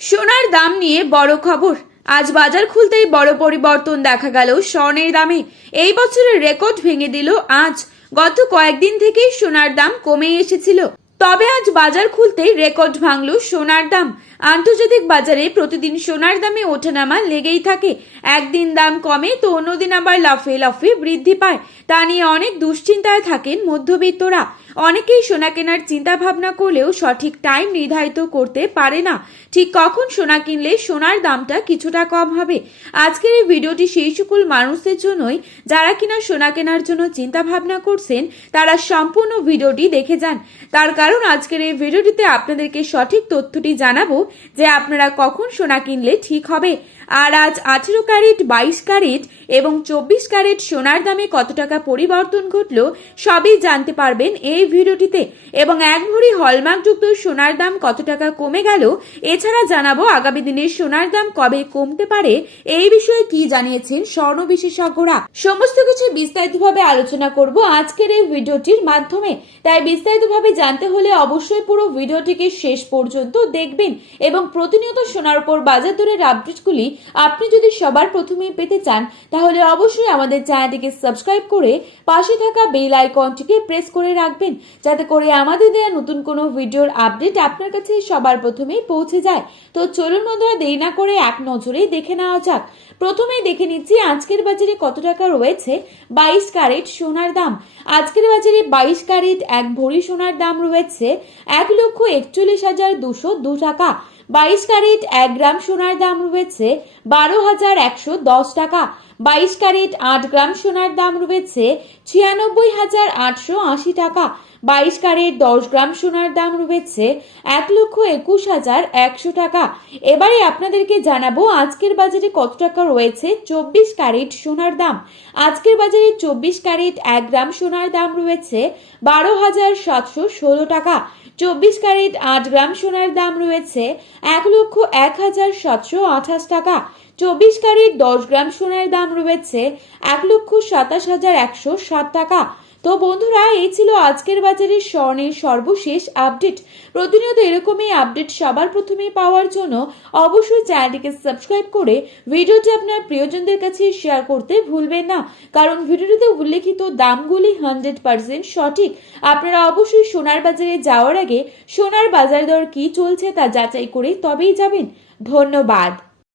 সোনার দাম নিয়ে বড় খবর। আজ বাজার খুলতেই বড় পরিবর্তন দেখা গেল স্বর্ণের দামে। এই বছরের রেকর্ড ভেঙে দিল আজ। গত কয়েকদিন থেকেই সোনার দাম কমে এসেছিল, তবে আজ বাজার খুলতেই রেকর্ড ভাঙল সোনার দাম। আন্তর্জাতিক বাজারে প্রতিদিন সোনার দামে ওঠানামা লেগেই থাকে। একদিন দাম কমে তো অন্যদিন আবার লাফে লাফে বৃদ্ধি পায়। তা নিয়ে অনেক দুশ্চিন্তায় থাকেন মধ্যবিত্তরা। অনেকেই সোনা কেনার চিন্তা ভাবনা করলেও সঠিক টাইম নির্ধারিত করতে পারে না, ঠিক কখন সোনা কিনলে সোনার দামটা কিছুটা কম হবে। আজকের এই ভিডিওটি সেই সকল মানুষদের জন্যই যারা কিনা সোনা কেনার জন্য চিন্তা ভাবনা করছেন, তারা সম্পূর্ণ ভিডিওটি দেখে যান। তার কারণ আজকের এই ভিডিওটিতে আপনাদেরকে সঠিক তথ্যটি জানাবো যে আপনারা কখন সোনা কিনলে ঠিক হবে। আর আজ 18 ক্যারেট, 22 ক্যারেট এবং 24 ক্যারেট সোনার দামে কত টাকা পরিবর্তন ঘটলো সবই জানতে পারবেন এই ভিডিওটিতে। এবং এক ভরি হলমার্কযুক্ত সোনার দাম কত টাকা কমে গেল, এছাড়া জানাবো আগামী দিনে সোনার দাম কবে কমতে পারে, এই বিষয়ে কি জানিয়েছেন স্বর্ণ বিশেষজ্ঞরা। সমস্ত কিছু বিস্তারিতভাবে আলোচনা করব আজকের এই ভিডিওটির মাধ্যমে। তাই বিস্তারিতভাবে জানতে হলে অবশ্যই পুরো ভিডিওটিকে শেষ পর্যন্ত দেখবেন। এবং প্রতিনিয়ত সোনার উপর বাজার দরের আপডেটগুলি আপনি যদি সবার প্রথমেই পেতে চান, তাহলে অবশ্যই আমাদের চ্যানেলটিকে সাবস্ক্রাইব করে পাশে থাকা বেল আইকনটিকে প্রেস করে রাখবেন, যাতে করে আমাদের দেয়া নতুন কোনো ভিডিওর আপডেট আপনার কাছে সবার প্রথমেই পৌঁছে যায়। তো চলুন বন্ধুরা, দেরি না করে এক নজরেই দেখে নেওয়া যাক। প্রথমেই দেখে নিচ্ছি আজকের বাজারে কত টাকা রয়েছে 22 ক্যারেট সোনার দাম। আজকের বাজারে 22 ক্যারেট এক ভরি সোনার দাম রয়েছে 1,41,202 টাকা। 22 ক্যারেট 1 গ্রাম সোনার দাম রয়েছে 12,110 টাকা। 22 ক্যারেট 8 গ্রাম সোনার দাম রয়েছে 96,880 টাকা। 22 ক্যারেট 10 গ্রাম সোনার দাম রয়েছে 1,21,100 টাকা। এবারে আপনাদেরকে জানাবো আজকের বাজারে কত টাকা রয়েছে 24 ক্যারেট সোনার দাম। আজকের বাজারে 24 ক্যারেট 1 গ্রাম সোনার দাম রয়েছে 12,716 টাকা। 24 ক্যারেট 8 গ্রাম সোনার দাম রয়েছে 1,01,728 টাকা। 24 ক্যারেট 10 গ্রাম সোনার দাম রয়েছে 1,27,107 টাকা। তো বন্ধুরা, এই ছিল আজকের বাজারের স্বর্ণের সর্বশেষ আপডেট। প্রতিনিয়ত এরকমই আপডেট সবার প্রথমেই পাওয়ার জন্য অবশ্যই চ্যানেলটিকে সাবস্ক্রাইব করে ভিডিওটি আপনার প্রিয়জনদের কাছে শেয়ার করতে ভুলবেন না, কারণ ভিডিওটিতে উল্লেখিত দামগুলি 100% সঠিক। আপনারা অবশ্যই সোনার বাজারে যাওয়ার আগে সোনার বাজার দর কি চলছে তা যাচাই করে তবেই যাবেন। ধন্যবাদ।